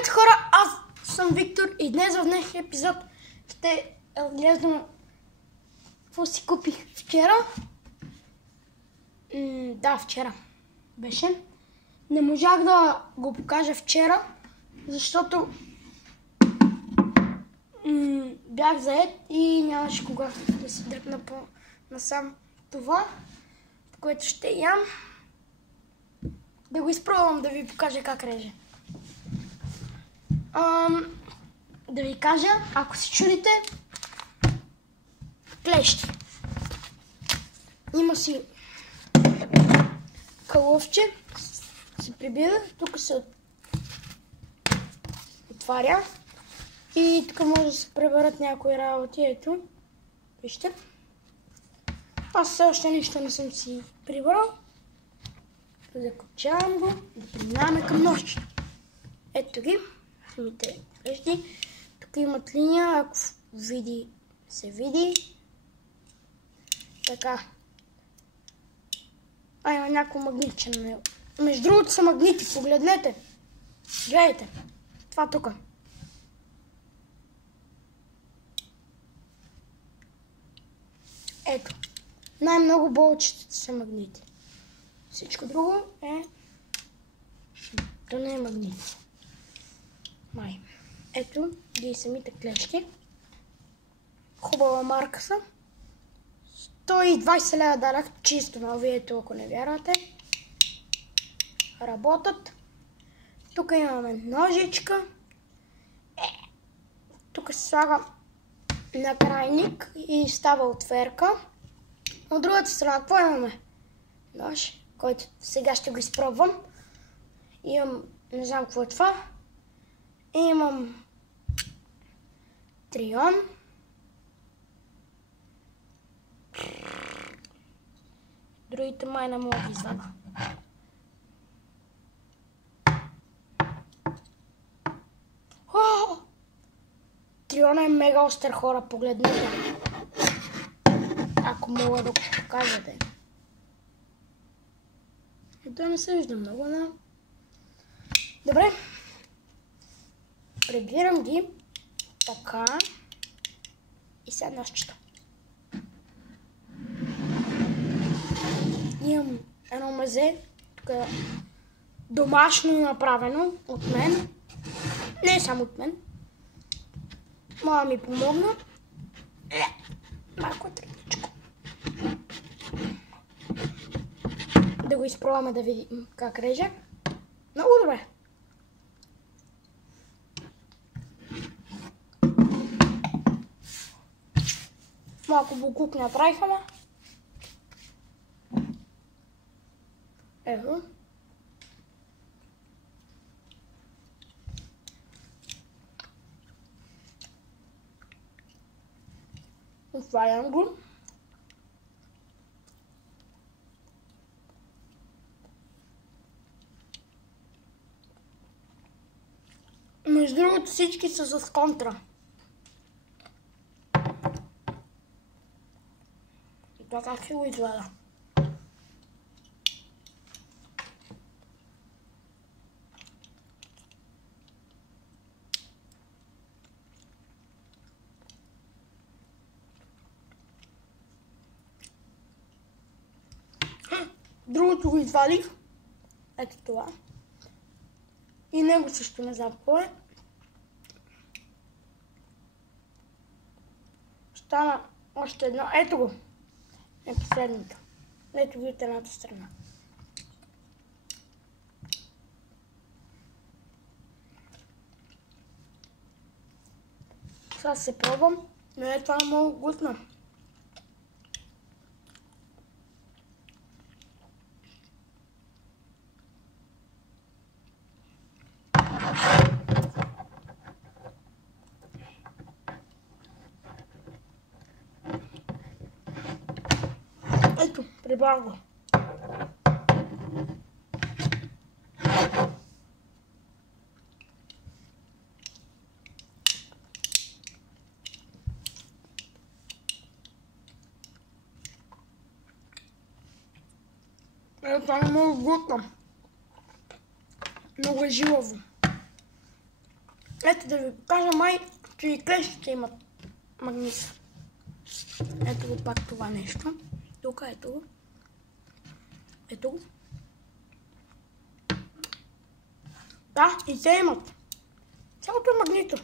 Здравейте хора, аз съм Виктор и днес в днешния епизод ще разглеждам какво си купих вчера. Вчера беше. Не можах да го покажа вчера, защото бях заед и нямаше кога да се дръпна насам това, което ще ям. Да го изпробвам, да ви покажа как реже. Да ви кажа, ако се чудите, клещи. Има си калъвче, се прибира, тук се отваря и тук може да се преберат някои работи. Ето, вижте. Аз все още нищо не съм си прибрал. Закопчавам го и преминаваме към нощчето. Ето ги, самите клещи. Тук имат линия, ако се види. Така. Има някакво магнитче на него. Между другото са магнити, погледнете. Гледайте. Това тук. Ето. Най-много болчетата са магнити. Всичко друго е... То не е магнит. Май. Ето ги самите клещи. Хубава марка са. 120 лева дарах чисто нови, ето ако не вярвате. Работят. Тук имаме ножичка. Тук се слага накрайник и става отверка. От другата страна, какво имаме? Нож, който сега ще го изпробвам. Имам, не знам какво е това. Имам трион. Другите май не мога да извада. Триона е мега остър, хора, погледнете. Ако мога да го покажете. Той не се вижда много, но... Добре. Прибирам ги. Така. И сега нощчето. Имам едно мазе. Тук е домашно направено от мен. Не само от мен. Мама ми помогна. Малко е тръпничко. Да го изпробваме да видим как реже. Много добре. Малко букук направихме. Ето. Отварям го. Между другото всички са с контра. И така ще го извада. Другото го извадих. Ето това. И него също не знам какво е. Стана още едно. Ето го. Е последното. Ето ги от едната страна. Сега се пробвам. Но е това много вкусно. Ето, прибрах го. Това е много вкусно. Много е жилаво. Ето да ви покажа, че и клещите имат магнит. Ето го пак това нещо. Тук ето го. Ето го. Да, и те имат. Цялото е магнито.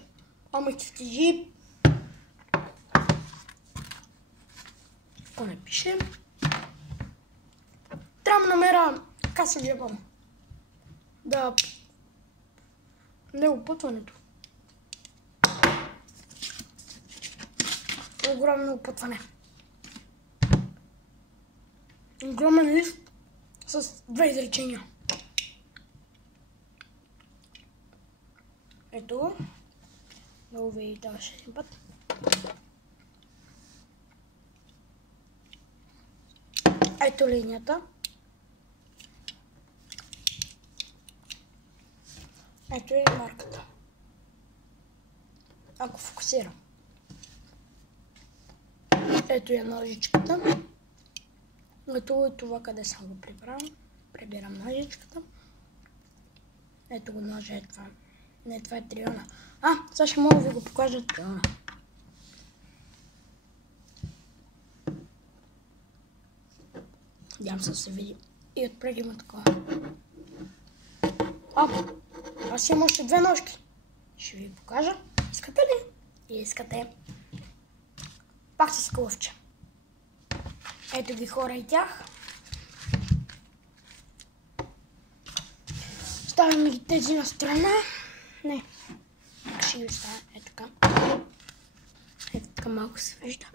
Ама ще стежи. Какво не пише? Трябва да намеря как се гледам. Да. Не опътването. Огромно опътване. Огромен лист с две изречения. Ето го. Да го видите още един път. Ето линията. Ето и марката. Ако фокусирам. Ето е ножичката. Ето и това къде съм го прибрал. Прибирам ножичката. Ето го ножа, е това. Не, това е триона. Сега ще мога да ви го покажа триона. Надявам се да се види. И отпреди има такова. Аз имам още две ножки. Ще ви покажа. Искате ли? Искате. Пак с клъвче. Ето ги хора и тях. Ставим ги тези на страна. Не. Ще ги оставя. Ето така. Ето така малко се вижда.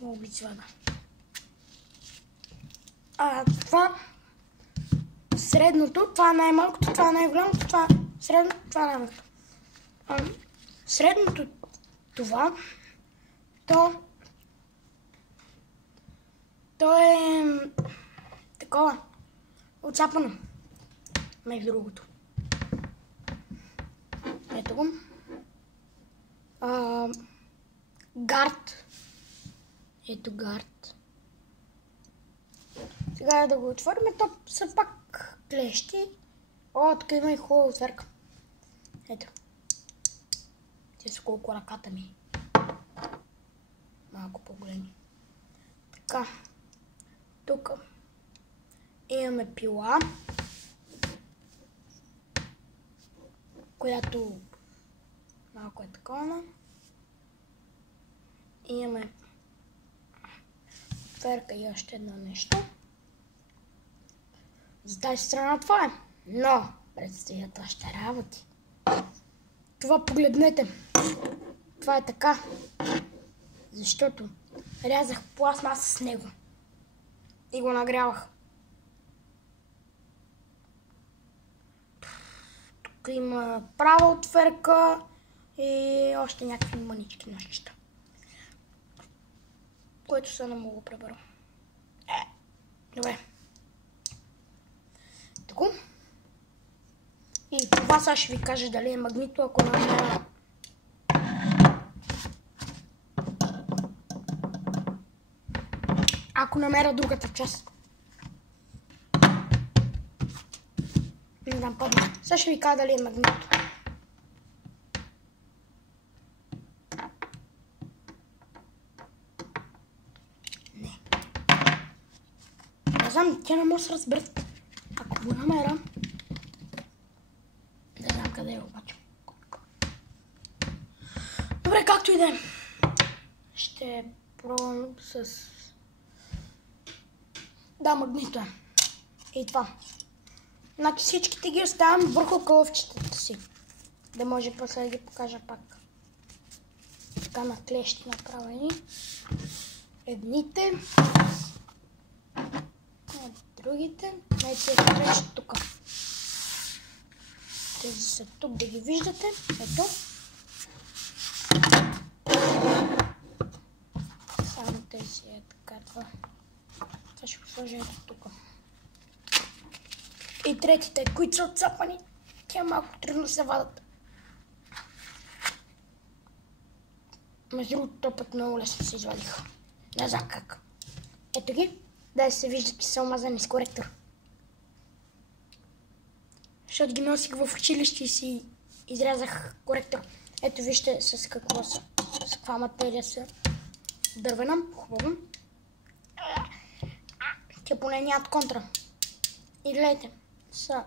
Мога би цвада. Това средното, това е най-малкото, това е най-голямото, това е средното, това е най-малкото. Средното това, то е такова, отцапано, между другото. Ето го. Гард. Ето гард. Сега да го отворим, то са пак клещи. Тук има и хубава отверка. Ето. Те са колко ръката ми. Малко по-големи. Така. Тук имаме пила, която малко е такова. Имаме отверка и още едно нещо. За тази страна това е. Но предстоят още работи. Това погледнете. Това е така. Защото рязах пластмаса с него. И го нагрявах. Тук има права отверка и още някакви мънички нощчета. Което са не мога да пребера. Добре. Тако. И това сега ще ви кажа дали е магнито, ако намеря. Ако намеря другата част. Не знам, падна. Сега ще ви кажа дали е магнито. Не. Не знам, тя не може да се разберат. Ако го намеря. Не знам къде е обаче. Добре, както и да е. Ще пробвам с... Да, магнито е. И това. Значи всичките ги оставям върху кълъвчетата си. Да може после да ги покажа пак. Така на клещи направени. Едните. Другите. Найти е вече тук. Тези са тук, да ги виждате. Ето. Само тези е така това. Сега ще го сложа ето тук. И третите, които са отцапани, тя малко трудно се вадат. Между другото, този път много лесно се извадиха. Не знам как. Ето ги. Да се виждат, че са омазани с коректор. Защото ги носих в училище и си изрязах коректор. Ето вижте с каква материя са. Дървена, хубаво. Те поне нямат контра. И гледайте, са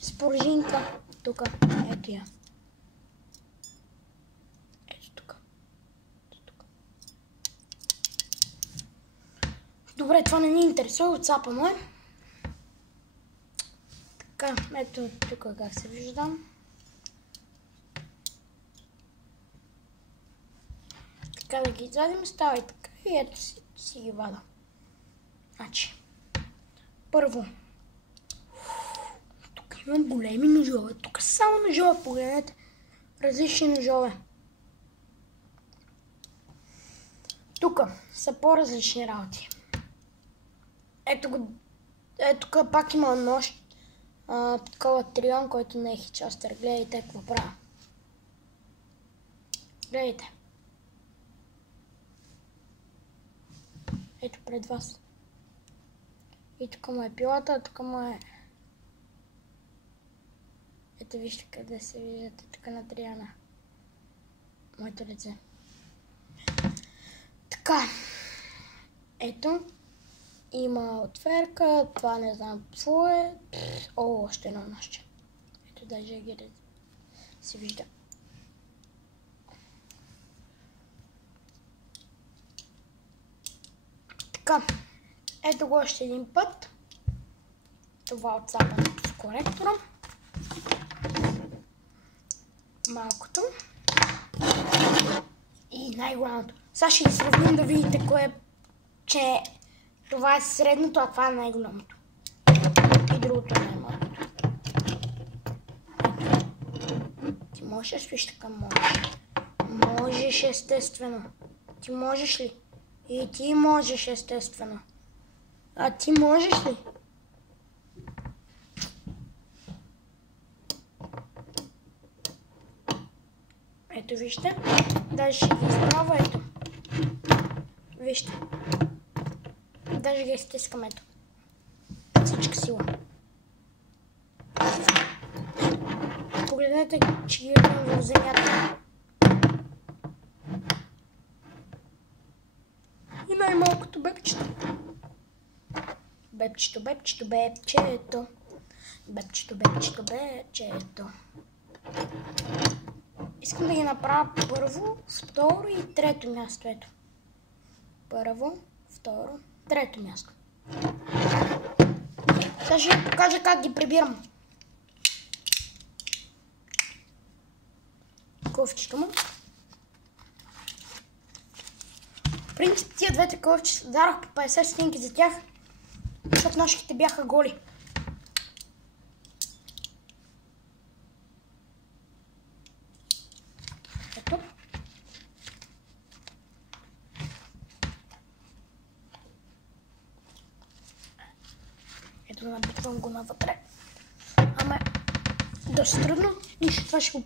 с пружинка. Тук, ето я. Ето тук. Добре, това не ни интересува, отцапано е. Така, ето тук как се вижда. Така да ги извадим, става и така. И ето си ги вада. Значи, първо, тук имам големи ножове. Тук са само ножове, погледнете. Различни ножове. Тук са по-различни работи. Ето тук пак има нож. Такова трион, който не е хичастър. Гледайте какво правя. Гледайте. Ето пред вас. И тук му е пилата, тук му е... Ето вижте къде се виждате, тук на триана. Моето лице. Така. Ето. Има отверка, това не знам какво е. О, още едно нощче. Ето даже ги се вижда. Така, ето го още един път. Това отцапането с коректора. Малкото. И най-голямото. Сега ще ги сравним да видите кое, че това е средното, а това е най-голямото. И другото е най-малкото. Ти можеш да спиш така? Можеш. Можеш, естествено. Ти можеш ли? И ти можеш, естествено. А ти можеш ли? Ето вижте. Даже ще ги изправя, ето. Вижте. Даже ги изтискам, ето. Всичка сила. Погледнете, че ги идвам в земята. И най-малкото бебчето. Бебчето, бебчето, бебчето. Бебчето, бебчето, бебчето. Искам да ги направя първо, второ и трето място. Ето. Първо, второ, трето място. Сега ще ви покажа как ги прибирам. Ковчето му. В принцип тия двете ковчета дарах по 50 стотинки за тях, защото ножките бяха голи. Ето. Ето набитвам го навътре. Ама доста трудно. Нищо, това ще го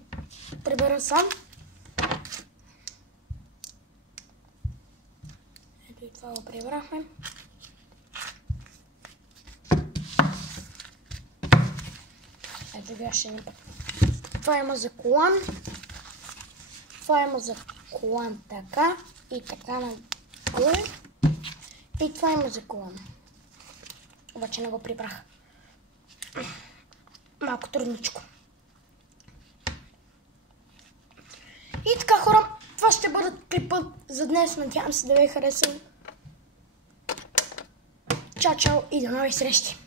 прибера сам. Ето и това го прибрахме. Ето ви още един път. Това има за колан. Това има за колан така и така на горе. И това има за колан. Обаче не го прибрах. Малко трудничко. И така, хора, това ще бъде клипът за днес. Надявам се да ви е харесал. Чао, чао и до нови срещи!